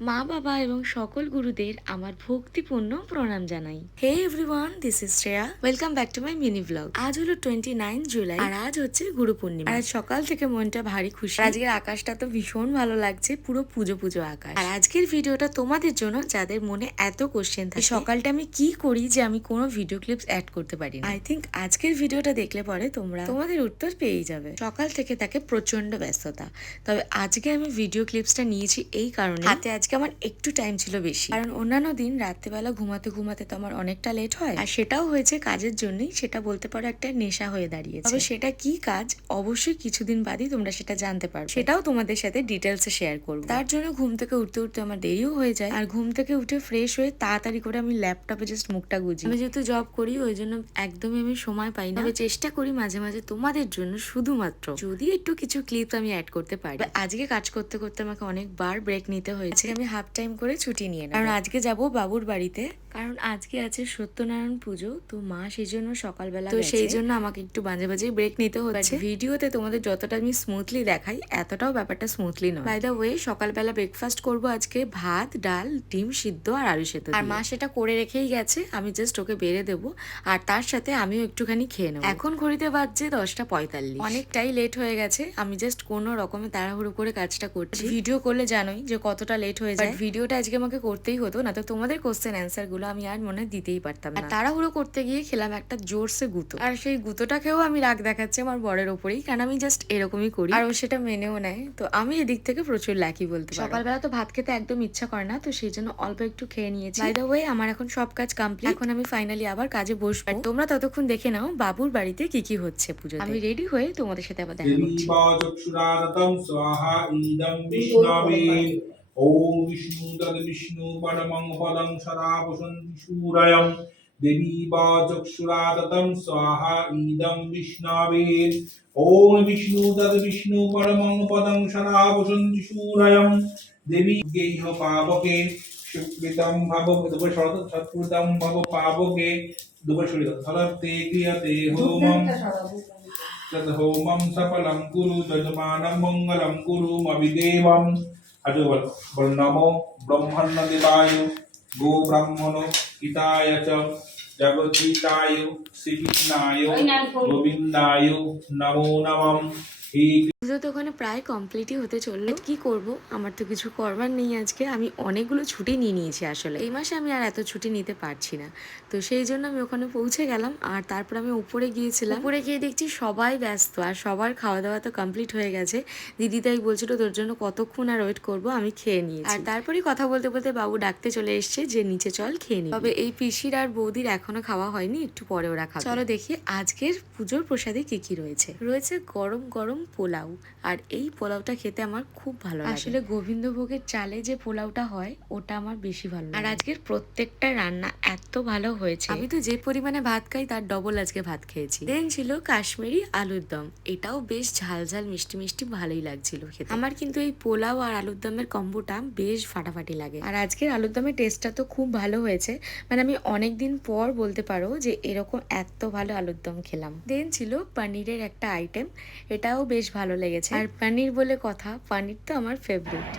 মা বাবা এবং সকল গুরুদের আমার ভক্তিপূর্ণ প্রণাম জানাই। Hey everyone, this is Shreya. Welcome back to my mini blog. আজ হলো 29 জুলাই আর আজ হচ্ছে গুরু পূর্ণিমা। আর সকাল থেকে মনটা ভারী খুশি। আজকের আকাশটা তো ভীষণ ভালো লাগছে, পুরো পুজো পুজো আকাশ। আর আজকের ভিডিওটা তোমাদের জন্য যাদের মনে এত কোশ্চেন থাকে সকালটা আমি কি করি যে আমি কোনো ভিডিও ক্লিপস অ্যাড করতে পারি না। আই থিঙ্ক আজকের ভিডিওটা দেখলে পরে তোমাদের উত্তর পেয়েই যাবে। সকাল থেকে থাকে প্রচন্ড ব্যস্ততা, তবে আজকে আমি ভিডিও ক্লিপসটা নিয়েছি এই কারণে হাতে আজকে আমার একটু টাইম ছিল বেশি। কারণ অন্যান্য দিন রাত্রেবেলা ঘুমাতে ঘুমাতে তো আমার অনেকটা লেট হয়, আর সেটাও হয়েছে কাজের জন্যই। সেটা বলতে পারো একটা নেশা হয়ে দাঁড়িয়েছে। তবে সেটা কি কাজ অবশ্যই কিছুদিন বাদই তোমরা সেটা জানতে পারবে, সেটাও তোমাদের সাথে ডিটেলসে শেয়ার করবো। তার জন্য ঘুম থেকে উঠতে উঠতে আমার দেরিও হয়ে যায়, আর ঘুম থেকে উঠে ফ্রেশ হয়ে তাড়াতাড়ি করে আমি ল্যাপটপে জাস্ট মুখটা গুজি। আমি যেহেতু জব করি ওই জন্য একদমই আমি সময় পাই না। তবে চেষ্টা করি মাঝে মাঝে তোমাদের জন্য শুধুমাত্র যদি একটু কিছু ক্লিপ আমি অ্যাড করতে পারি। আজকে কাজ করতে করতে আমাকে অনেকবার ব্রেক নিতে হয়েছে। আমি হাফ টাইম করে ছুটি নিয়ে নেব, কারণ আজকে যাব বাবুর বাড়িতে। কারণ আজকে আছে সত্যনারায়ণ পুজো, তো মা সেই জন্য সকালবেলা, তো সেই জন্য আমাকে একটু বাজে বাজে ব্রেক নিতে হচ্ছে। ভিডিওতে তোমাদের যতটা আমি স্মুথলি দেখাই এতটাও ব্যাপারটা স্মুথলি নয়। বাই দ্য ওয়ে, সকালবেলা ব্রেকফাস্ট করবো আজকে ভাত, ডাল, ডিম সিদ্ধ আর আলু সেদ্ধ। আর মা সেটা করে রেখেই গেছে, আমি জাস্ট ওকে বেড়ে দেবো, আর তার সাথে আমিও একটুখানি খেয়ে নেবো। এখন ঘড়িতে বাজছে 10:45, অনেকটাই লেট হয়ে গেছে। আমি জাস্ট কোনো রকমে তাড়াহুড়ো করে কাজটা করছি। ভিডিও করলে জানোই যে কতটা লেট হয়ে যায়। ভিডিওটা আজকে আমাকে করতেই হতো, না তো তোমাদের কোশ্চেন অ্যান্সার গুলো আমি আর মনে দিতেই পারতাম না। তাড়াহুড়ো করতে গিয়ে খেলাম একটা জোরসে গুঁতো, আর সেই গুঁতোটা খেয়েও আমি রাগ দেখাচ্ছি আমার বরের ওপরেই, কারণ আমি জাস্ট এরকমই করি আর ও সেটা মেনেও নেয়। তো আমি এদিক থেকে প্রচুর লাকি বলতে পারি। সকালবেলা তো ভাত খেতে একদম ইচ্ছা করে না, তো সেই জন্য অল্প একটু খেয়ে নিয়েছি। বাই দ্য ওয়ে, আমার এখন সব কাজ কমপ্লিট। এখন আমি ফাইনালি আবার কাজে বসবো। তোমরা ততক্ষণ দেখে নাও বাবুর বাড়িতে কি কি হচ্ছে পুজো। আমি রেডি হয়ে তোমাদের সাথে আবার দেখা করছি। ओम विष्णु तद विष्णु परमं पदं सदा वसन्ति सूरयं देवी वाचक्षुरादतं स्वाहा इदं विष्णवे। ओम विष्णु तद विष्णु परमं पदं सदा वसन्ति सूरयं देवी गेह पावके सुकृतं भव दुःखशरद सत्कृतं भव पावके दुःखशरद फलते क्रियते होमं तद होमं सफलं कुरु तजमानं मङ्गलं कुरु मविदेवम्। आज बोल नमो ब्रह्मण्य देवाय गो ब्राह्मण हिताय च जगद्धिताय श्रीकृष्णाय गोविंदाय नमो नमः। পুজো তো ওখানে প্রায় কমপ্লিটই হতে চললো। কি করব, আমার তো কিছু করবার নেই। আজকে আমি অনেকগুলো ছুটি নিয়ে নিয়েছি। আসলে এই মাসে আমি আর এত ছুটি নিতে পারছি না, তো সেই জন্য আমি ওখানে পৌঁছে গেলাম। আর তারপর আমি উপরে গিয়েছিলাম। উপরে গিয়ে দেখছি সবাই ব্যস্ত, আর সবার খাওয়া দাওয়া তো কমপ্লিট হয়ে গেছে। দিদি তাই বলছিল তোর জন্য কতক্ষণ আর ওয়েট করবো, আমি খেয়ে নিয়েছি। আর তারপরেই কথা বলতে বলতে বাবু ডাকতে চলে এসছে যে নিচে চল খেয়ে নি। তবে এই পিসির আর বৌদির এখনো খাওয়া হয়নি, একটু পরে ওরা খাবে। চলো দেখি আজকের পুজোর প্রসাদে কি কি রয়েছে। রয়েছে গরম গরম পোলাও, আর এই পোলাওটা খেতে আমার খুব ভালো লাগে। আসলে গোবিন্দভোগের চালে যে পোলাওটা হয় ওটা আমার বেশি ভালো লাগে। আর আজকের প্রত্যেকটা রান্না এত ভালো হয়েছে, আমি তো যে পরিমাণে ভাত খাই তার ডবল আজকে ভাত খেয়েছি। দেন ছিল কাশ্মীরি আলুর দম, এটাও বেশ ঝাল ঝাল মিষ্টি মিষ্টি ভালোই লাগছিল খেতে। আমার কিন্তু এই পোলাও আর আলুর দমের কম্বোটা বেশ ফাটাফাটি লাগে। আর আজকের আলুর দমের টেস্টটা তো খুব ভালো হয়েছে, মানে আমি অনেকদিন পর বলতে পারো যে এরকম এত ভালো আলুর দম খেলাম। দেন ছিল পনিরের একটা আইটেম, এটাও বেশ ভালো লেগেছে। আর পনির বলে কথা, পনির তো আমার ফেভারিট।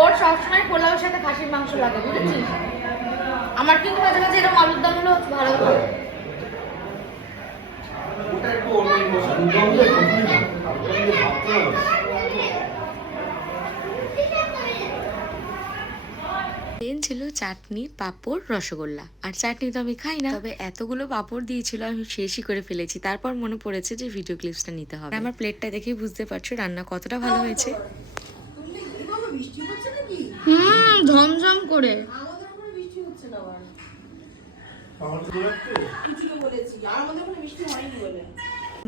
ওর সবসময় পোলাওর সাথে খাসির মাংস লাগে, বুঝেছিস? আমার কিন্তু মাঝে মাঝে এরকম আলুর দম হলো ভালো লাগে। দেন ছিল চাটনি, পাঁপড়, রসগোল্লা। আর চাটনি তো আমি খাই না, তবে এতগুলো পাঁপড় দিয়েছিল আমি শেষই করে ফেলেছি। তারপর মনে পড়েছে যে ভিডিও ক্লিপসটা নিতে হবে। আমার প্লেটটা দেখেই বুঝতে পারছো রান্না কতটা ভালো হয়েছে। ঝমঝম করে কিছু তো বলেছি আর আমাদের কোনো মিষ্টি হয়নি বলে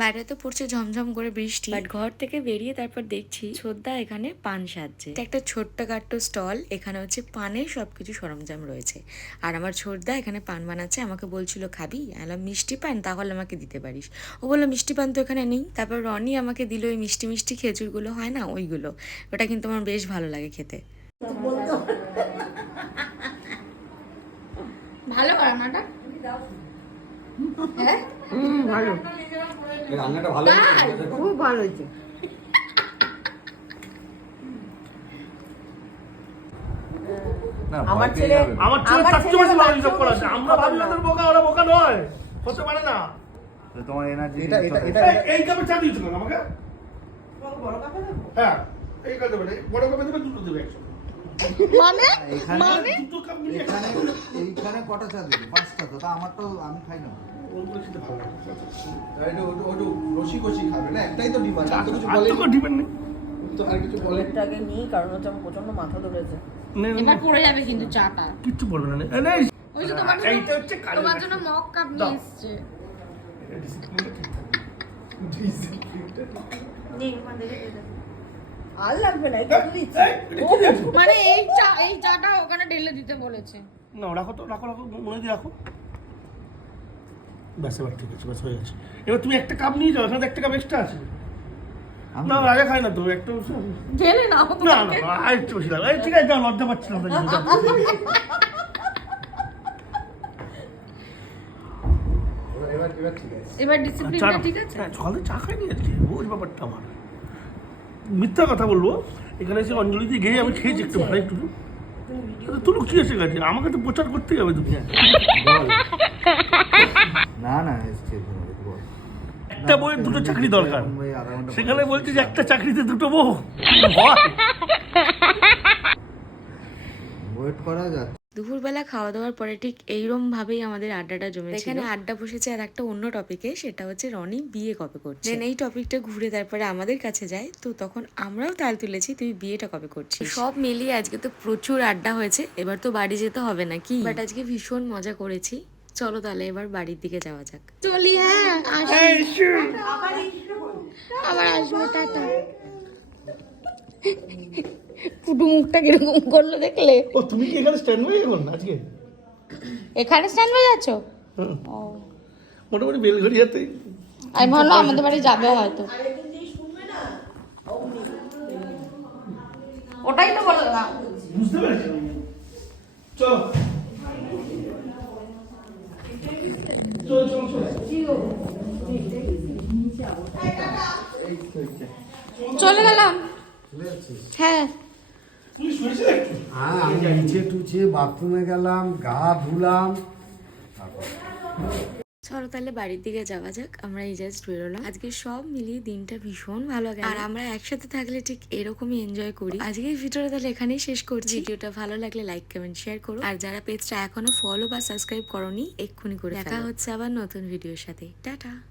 বাইরে তো পড়ছে ঝমঝম করে বৃষ্টি, বাট ঘর থেকে বেরিয়ে তারপর দেখছি ছোদ্দা এখানে পান সাজছে। এটা একটা ছোট্ট কাট্ট স্টল, এখানে হচ্ছে পানের সবকিছু সরঞ্জাম রয়েছে। আর আমার ছোটদা এখানে পান বানাচ্ছে, আমাকে বলছিল খাবি, আলাম মিষ্টি পান, তাহলে আমাকে দিতে পারিস। ও বললো মিষ্টি পান তো এখানে নেই। তারপর রনি আমাকে দিল ওই মিষ্টি মিষ্টি খেজুরগুলো হয় না, ওইগুলো। ওটা কিন্তু আমার বেশ ভালো লাগে খেতে। ভালো রান্নাটা? হ্যাঁ ভালো, রান্নাটা ভালো হয়েছে। খুব ভালো হয়েছে। না, আমার ভয় পেয়ে ছেলে যাবে। আমার ছেলে থাকতে ছেলে পারছে ভালো বাথরুম হিসাব করা আছে। আমরা ভাবি ওদের বোকা, ওরা বোকা নয়, হতে পারে না। তো তোমার এনার্জি এই কাপে চা দিয়েছো কেন আমাকে? হ্যাঁ, এই কাপে দেবে, বড় কাপে দেবে, দুটো দেবে একসাথে। মানে এখানে দুটো কাপ মিলিয়ে এখানে এইখানে কটা চা দিবি? 5টা তো। তা আমার তো আমি খাই না। ওগুলো খেতে ভালো লাগে। একটু রসি কষি খাবে না, একটাই তো ডিমান্ড, আর তো কিছু আর বলে তো কোনো ডিপেন্ড নেই। তো আর কিছু বলে একটা আগে নিই, কারণ হচ্ছে আমার প্রচন্ড মাথা ধরেছে। এবার পড়ে যাবে কিন্তু চাটা। কিচ্ছু বলবে না। এই নে, ওই যে তোমার জন্য, এইটা হচ্ছে কাজের তোমার কাজ। জন্য মগ কাপ দাও। নিয়ে এসছে। এই discipline-টা ঠিক থাকবে। আর লাগবে না, এটা দিচ্ছি। এই, এটা কি দিয়েছো? মানে এই চাটা ওখানে ঢেলে দিতে বলেছে। না, রাখো তো, রাখো, মনে দিয়ে রাখো। ব্যাস, এবার ঠিক আছে, ব্যাস হয়ে গেছে। এবার তুমি একটা কাপ নিয়ে যাও, এখানে তো একটা কাপ এক্সট্রা আছে। আমি- না, রাজা খাই না তো, একটা ঢেলে নাও। না না না, আর একটু বেশি লাগবে। এই, ঠিক আছে, যাও, লজ্জা পাচ্ছি না, তাই জন্য যাও। এবার ঠিক আছে। এবার চা ডিসিপ্লিনটা না। ঠিক আছে? হ্যাঁ, সকালে চা খাইনি আজকে, রোজ ব্যাপারটা আমার। মিথ্যা কথা বলবো, এখানে এসে অঞ্জলি দিয়ে গিয়ে আমি খেয়েছি একটু ভালো একটু। তুলু কি এসে গেছে, আমাকে তো প্রচার করতেই হবে তুমি। বল। না না এসছে বল। একটা বইয়ের দুটো চাকরি দরকার, এখন ভাই আধা ঘন্টা সেখানে বলছি যে একটা চাকরিতে দুটো বউ হয়। ওয়েট করা যাক। দুপুরবেলা খাওয়া দাওয়ার পরে ঠিক এইরকম ভাবেই আমাদের আড্ডাটা জমেছে। এখানে আড্ডা বসেছে আর একটা অন্য টপিকে, সেটা হচ্ছে রনি বিয়ে কবে করছে। দেন এই টপিকটা ঘুরে তারপরে আমাদের কাছে যায়, তো তখন আমরাও তাল তুলেছি তুই বিয়েটা কবে করছিস। সব মিলিয়ে আজকে তো প্রচুর আড্ডা হয়েছে, এবার তো বাড়ি যেতে হবে নাকি, বাট আজকে ভীষণ মজা করেছি। চলো তাহলে এবার বাড়ির দিকে যাওয়া যাক। চলি, হ্যাঁ আবার আসবো, টাটা। পুটু মুখটা কিরকম করলো দেখলে? ও, তুমি কি এখানে স্ট্যান্ড বাই এখন আজকে? এখানে স্ট্যান্ড হয়ে যাচ্ছ? হুম, ও, মোটামুটি বেলঘড়িয়াতে। আমি ভাবলাম আমাদের বাড়ি যাবে হয়তো। ওটাই তো বললাম। বুঝতে পেরেছি। চলো চলো চলো চলো। চলে গেলাম। চলে যাচ্ছিস? হ্যাঁ, তুমি শুয়েছিলে একটু? হ্যাঁ, আমি নিচে টুচে বাথরুমে গেলাম, গা ধুলাম। চলো তাহলে বাড়ির দিকে যাওয়া যাক। আমরা এই জাস্ট বেরোলাম। আজকে সব মিলিয়ে দিনটা ভীষণ ভালো গেল, আর আমরা একসাথে থাকলে ঠিক এরকমই এনজয় করি। আজকে এই ভিডিওটা তাহলে এখানেই শেষ করছি। ভিডিওটা ভালো লাগলে লাইক কমেন্ট শেয়ার করো, আর যারা পেজটা এখনো ফলো বা সাবস্ক্রাইব করোনি এক্ষুনি করে দেখা হচ্ছে আবার নতুন ভিডিওর সাথে। টাটা।